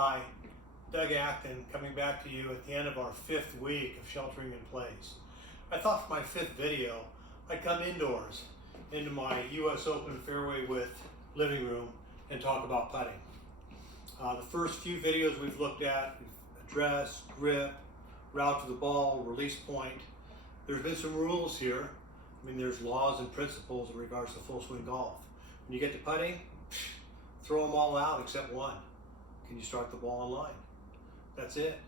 Hi, Doug Acton coming back to you at the end of our 5th week of sheltering in place. I thought for my 5th video, I'd come indoors into my US Open fairway width living room and talk about putting. The first few videos we've looked at, address, grip, route to the ball, release point. There's been some rules here. I mean, there's laws and principles in regards to full swing golf. When you get to putting, throw them all out except one. Can you start the ball on line? That's it.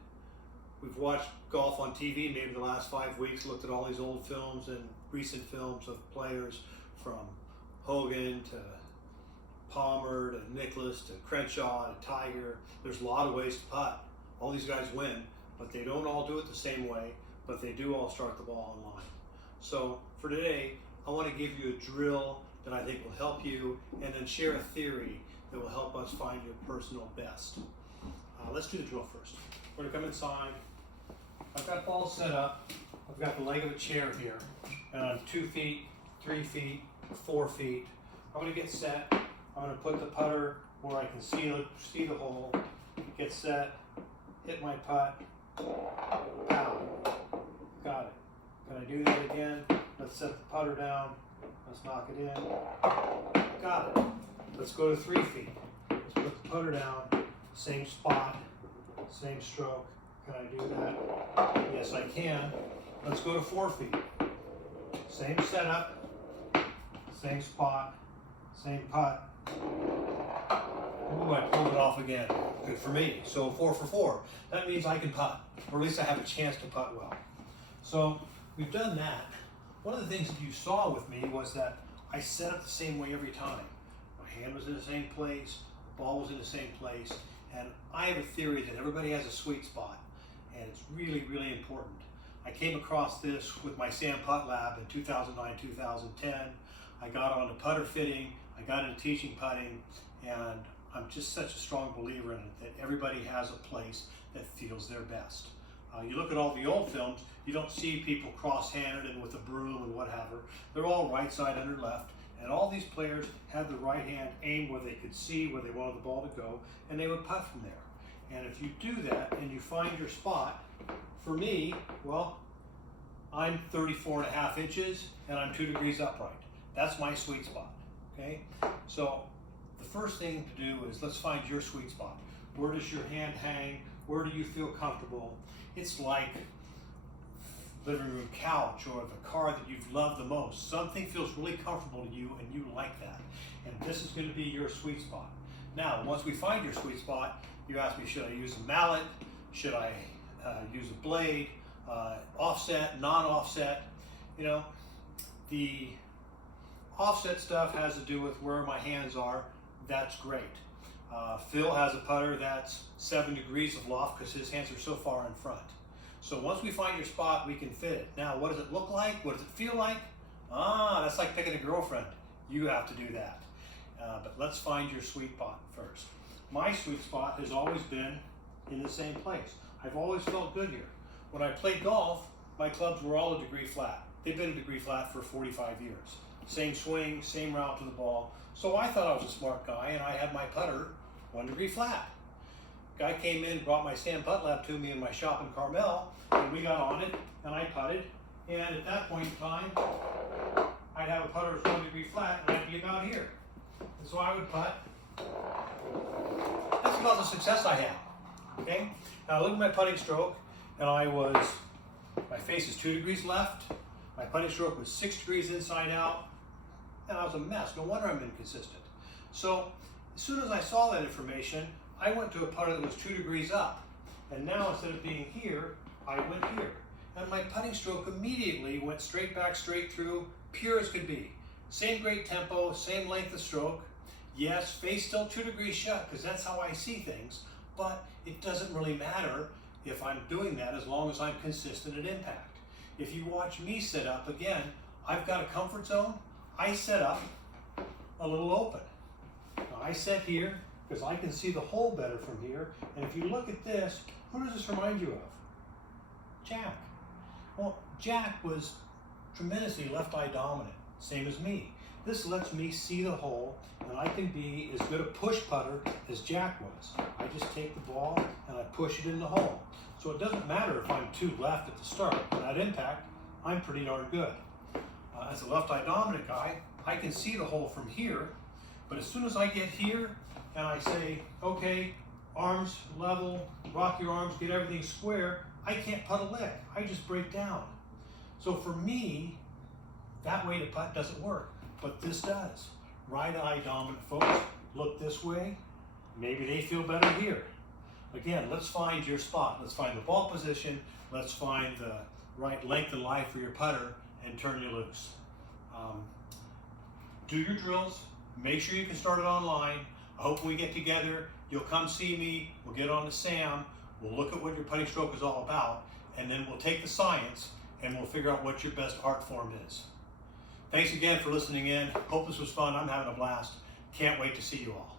We've watched golf on TV maybe the last 5 weeks, looked at all these old films and recent films of players from Hogan to Palmer to Nicklaus to Crenshaw to Tiger. There's a lot of ways to putt. All these guys win, but they don't all do it the same way, but they do all start the ball on line. So for today, I want to give you a drill that I think will help you, and then share a theory that will help us find your personal best. Let's do the drill first. We're going to come inside. I've got balls set up. I've got the leg of a chair here, and I'm 2 feet, 3 feet, 4 feet. I'm going to get set. I'm going to put the putter where I can see the hole. Get set. Hit my putt. Pow. Got it. Can I do that again? Let's set the putter down. Let's knock it in. Got it. Let's go to 3 feet. Let's put the putter down. Same spot, same stroke. Can I do that? Yes, I can. Let's go to 4 feet. Same setup, same spot, same putt. Ooh, I pulled it off again. Good for me. So 4 for 4. That means I can putt, or at least I have a chance to putt well. So we've done that. One of the things that you saw with me was that I set up the same way every time. My hand was in the same place, the ball was in the same place, and I have a theory that everybody has a sweet spot, and it's really, really important. I came across this with my Sam Putt Lab in 2009, 2010. I got onto putter fitting, I got into teaching putting, and I'm just such a strong believer in it that everybody has a place that feels their best. You look at all the old films, you don't see people cross-handed and with a broom and whatever. They're all right side under left, and all these players had the right hand aimed where they could see where they wanted the ball to go, and they would putt from there. And if you do that and you find your spot, for me, well, I'm 34.5 inches and I'm 2 degrees upright. That's my sweet spot, okay? So the first thing to do is let's find your sweet spot. Where does your hand hang? Where do you feel comfortable? It's like living room couch or the car that you've loved the most. Something feels really comfortable to you and you like that. And this is going to be your sweet spot. Now, once we find your sweet spot, you ask me, should I use a mallet? Should I use a blade? Offset, non-offset? You know, the offset stuff has to do with where my hands are. That's great. Phil has a putter that's 7 degrees of loft because his hands are so far in front. So once we find your spot, we can fit it. Now, what does it look like? What does it feel like? That's like picking a girlfriend. You have to do that. But let's find your sweet spot first. My sweet spot has always been in the same place. I've always felt good here. When I played golf, my clubs were all a degree flat. They've been a degree flat for 45 years. Same swing, same route to the ball. So I thought I was a smart guy, and I had my putter 1 degree flat. Guy came in, brought my Sam Putt Lab to me in my shop in Carmel, and we got on it, and I putted. And at that point in time, I'd have a putter that's 1 degree flat, and I'd be about here. And so I would putt. That's about the success I had. Okay? Now look at my putting stroke, and my face is 2 degrees left. My putting stroke was 6 degrees inside out, and I was a mess. No wonder I'm inconsistent. So as soon as I saw that information, I went to a putter that was 2 degrees up. And now instead of being here, I went here. And my putting stroke immediately went straight back, straight through, pure as could be. Same great tempo, same length of stroke. Yes, face still 2 degrees shut, because that's how I see things. But it doesn't really matter if I'm doing that as long as I'm consistent at impact. If you watch me set up, again, I've got a comfort zone. I set up a little open. Now, I set here because I can see the hole better from here. And if you look at this, who does this remind you of? Jack. Well, Jack was tremendously left eye dominant, same as me. This lets me see the hole, and I can be as good a push putter as Jack was. I just take the ball and I push it in the hole. So it doesn't matter if I'm 2 left at the start. With that impact, I'm pretty darn good. As a left-eye dominant guy, I can see the hole from here, but as soon as I get here and I say, okay, arms level, rock your arms, get everything square, I can't putt a lick. I just break down. So for me, that way to putt doesn't work, but this does. Right-eye dominant folks look this way. Maybe they feel better here. Again, let's find your spot. Let's find the ball position. Let's find the right length and lie for your putter and turn you loose. Do your drills. Make sure you can start it online. I hope when we get together, you'll come see me. We'll get on to Sam. We'll look at what your putting stroke is all about, and then we'll take the science and we'll figure out what your best art form is. Thanks again for listening in. Hope this was fun. I'm having a blast. Can't wait to see you all.